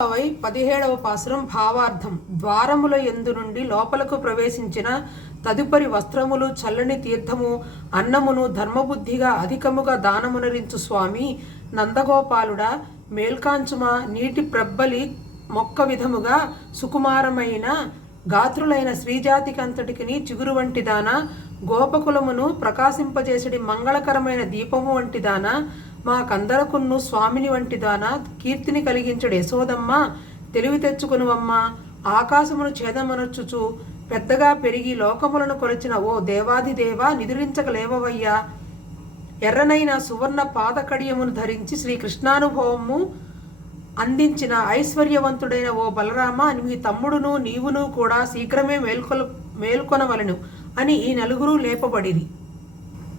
Why పదిహేడవ పాసురం భావార్థం. ద్వారముల ఎందు నుండి లోపలకు ప్రవేశించిన తదుపరి వస్త్రములు చల్లని తీర్థము అన్నమును ధర్మబుద్ధిగా అధికముగా దానమునరించు స్వామి నందగోపాలుడా మేల్కాంచుమ నీటి ప్రబ్బలి మొక్క విధముగా సుకుమారమైన గాత్రులైన శ్రీజాతికంతటికిని చిగురు వంటిదాన గోపకులమును ప్రకాశింపజేసడి మంగళకరమైన దీపము వంటిదాన మా కందరకున్ను స్వామిని వంటిదాన కీర్తిని కలిగించడు యశోదమ్మ. తెలివి తెచ్చుకునువమ్మా. ఆకాశమును ఛేదమనొచ్చుచు పెద్దగా పెరిగి లోకములను కొలిచిన ఓ దేవాదిదేవ నిదురించగలేవయ్యా ఎర్రనైన సువర్ణ పాదకడియమును ధరించి శ్రీ కృష్ణానుభవము అందించిన ఐశ్వర్యవంతుడైన ఓ బలరామ నీ తమ్ముడును నీవును కూడా శీఘ్రమే మేల్కొల మేల్కొనవలను అని ఈ నలుగురు లేపబడిరి.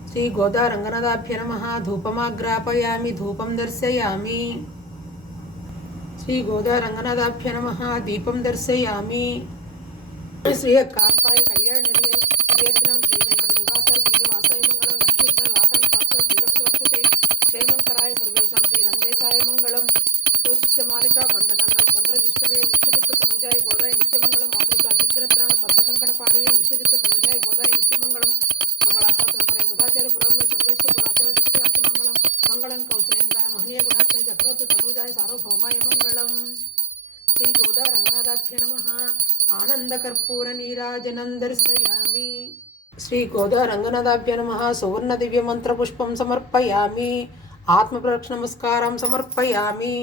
శ్రీ గోదా రంగనాథాభ్య నమ ధూపమాగ్రాపయామి ధూపం దర్శయామి శ్రీ గోదా రంగనాథాభ్య నమ మంగళం కౌశలేంద్రాయ మహనీయ గుణాత్మయ చక్రవర్తి తనుజాయ సార్వభౌమాయ మంగళం. శ్రీ గోదా రంగనాథాభ్య నమ. ఆనందకర్పూర నీరాజనం దర్శయామి శ్రీ గోదా రంగనాథాభ్య నమ. సువర్ణ దివ్య మంత్ర పుష్పం సమర్పయామి. ఆత్మప్రదక్ష నమస్కారం సమర్పయామి.